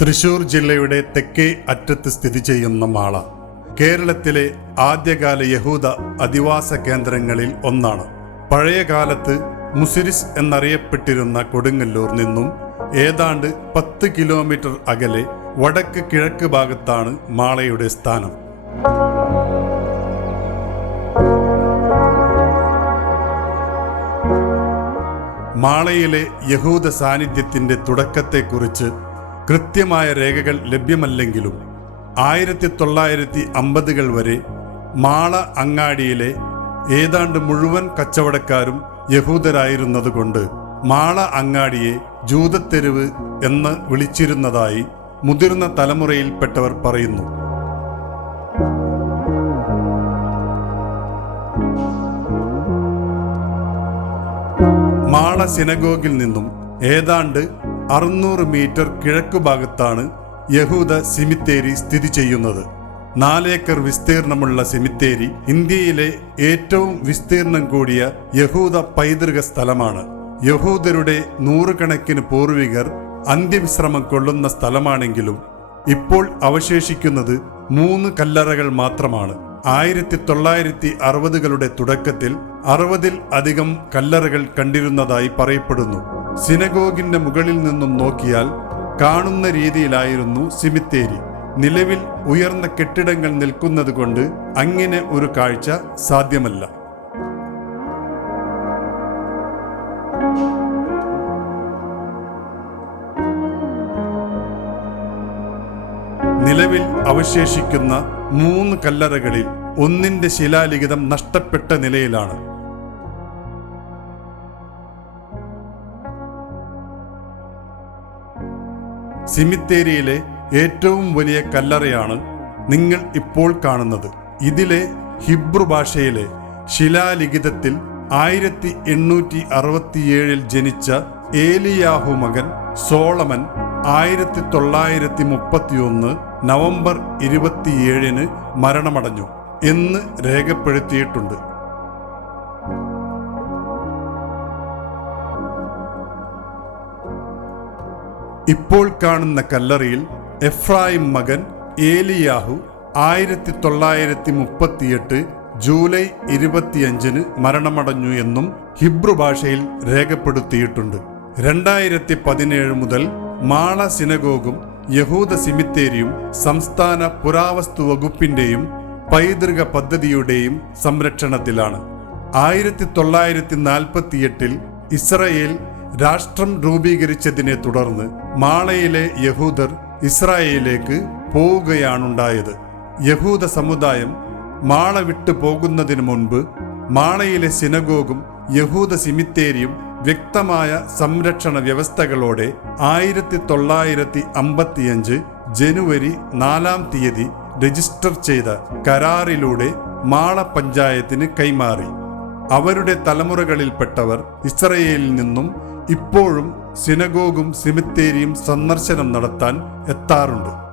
തൃശൂർ ജില്ലയുടെ തെക്കേ അറ്റത്ത് സ്ഥിതി ചെയ്യുന്ന മാള. കേരളത്തിലെ ആദ്യകാല യഹൂദ അധിവാസ കേന്ദ്രങ്ങളിൽ ഒന്നാണ്. പഴയ കാലത്ത് മുസിരിസ് എന്നറിയപ്പെട്ടിരുന്ന കൊടുങ്ങല്ലൂർ നിന്നും ഏതാണ്ട് പത്ത് കിലോമീറ്റർ അകലെ വടക്ക് കിഴക്ക് ഭാഗത്താണ് മാളയുടെ സ്ഥാനം. മാളയിലെ യഹൂദ സാന്നിധ്യത്തിന്റെ തുടക്കത്തെക്കുറിച്ച് കൃത്യമായ രേഖകൾ ലഭ്യമല്ലെങ്കിലും ആയിരത്തി തൊള്ളായിരത്തി അമ്പതുകൾ വരെ മാള അങ്ങാടിയിലെ ഏതാണ്ട് മുഴുവൻ കച്ചവടക്കാരും യഹൂദരായിരുന്നതുകൊണ്ട് മാള അങ്ങാടിയെ ജൂതത്തെരുവ് എന്ന് വിളിച്ചിരുന്നതായി മുതിർന്ന തലമുറയിൽപ്പെട്ടവർ പറയുന്നു. മാള സിനഗോഗിൽ നിന്നും ഏതാണ്ട് അറുന്നൂറ് മീറ്റർ കിഴക്കു ഭാഗത്താണ് യഹൂദ സിമിത്തേരി സ്ഥിതി ചെയ്യുന്നത്. നാലേക്കർ വിസ്തീർണമുള്ള സിമിത്തേരി ഇന്ത്യയിലെ ഏറ്റവും വിസ്തീർണം കൂടിയ യഹൂദ പൈതൃക സ്ഥലമാണ്. യഹൂദരുടെ നൂറുകണക്കിന് പൂർവികർ അന്ത്യവിശ്രമം കൊള്ളുന്ന സ്ഥലമാണെങ്കിലും ഇപ്പോൾ അവശേഷിക്കുന്നത് മൂന്ന് കല്ലറകൾ മാത്രമാണ്. ആയിരത്തി തൊള്ളായിരത്തി അറുപതുകളുടെ തുടക്കത്തിൽ അറുപതിൽ അധികം കല്ലറകൾ കണ്ടിരുന്നതായി പറയപ്പെടുന്നു. സിനഗോഗിന്റെ മുകളിൽ നിന്നും നോക്കിയാൽ കാണുന്ന രീതിയിലായിരുന്നു സിമിത്തേരി. നിലവിൽ ഉയർന്ന കെട്ടിടങ്ങൾ നിൽക്കുന്നത് കൊണ്ട് അങ്ങനെ ഒരു കാഴ്ച സാധ്യമല്ല. നിലവിൽ അവശേഷിക്കുന്ന മൂന്ന് കല്ലറകളിൽ ഒന്നിന്റെ ശിലാലിഖിതം നഷ്ടപ്പെട്ട നിലയിലാണ്. സിമിത്തേരിയിലെ ഏറ്റവും വലിയ കല്ലറയാണ് നിങ്ങൾ ഇപ്പോൾ കാണുന്നത്. ഇതിലെ ഹിബ്രു ഭാഷയിലെ ശിലാലിഖിതത്തിൽ ആയിരത്തി എണ്ണൂറ്റി അറുപത്തിയേഴിൽ ജനിച്ച ഏലിയാഹു മകൻ സോളമൻ ആയിരത്തി തൊള്ളായിരത്തി മുപ്പത്തിയൊന്ന് നവംബർ ഇരുപത്തിയേഴിന് മരണമടഞ്ഞു എന്ന് രേഖപ്പെടുത്തിയിട്ടുണ്ട്. ഇപ്പോൾ കാണുന്ന കല്ലറിയിൽ എഫ്രായിം മകൻ ഏലിയാഹു ആയിരത്തി തൊള്ളായിരത്തി മുപ്പത്തിയെട്ട് ജൂലൈ ഇരുപത്തിയഞ്ചിന് മരണമടഞ്ഞു എന്നും ഹിബ്രു ഭാഷയിൽ രേഖപ്പെടുത്തിയിട്ടുണ്ട്. രണ്ടായിരത്തി പതിനേഴ് മുതൽ മാള സിനഗോഗും യഹൂദ സിമിത്തേരിയും സംസ്ഥാന പുരാവസ്തു വകുപ്പിന്റെയും പൈതൃക പദ്ധതിയുടെയും സംരക്ഷണത്തിലാണ്. ആയിരത്തി തൊള്ളായിരത്തി നാൽപ്പത്തിയെട്ടിൽ ഇസ്രയേൽ രാഷ്ട്രം രൂപീകരിച്ചതിനെ തുടർന്ന് മാളയിലെ യഹൂദർ ഇസ്രായേലിലേക്ക് പോവുകയാണുണ്ടായത്. യഹൂദ സമുദായം മാള വിട്ടു പോകുന്നതിനു മുൻപ് മാളയിലെ സിനഗോഗും യഹൂദ സിമിത്തേരിയും വ്യക്തമായ സംരക്ഷണ വ്യവസ്ഥകളോടെ ആയിരത്തി തൊള്ളായിരത്തി അമ്പത്തിയഞ്ച് ജനുവരി നാലാം തീയതി രജിസ്റ്റർ ചെയ്ത കരാറിലൂടെ മാള പഞ്ചായത്തിന് കൈമാറി. അവരുടെ തലമുറകളിൽപ്പെട്ടവർ ഇസ്രയേലിൽ നിന്നും ഇപ്പോഴും സിനഗോഗും സിമിത്തേരിയും സന്ദർശനം നടത്താൻ എത്താറുണ്ട്.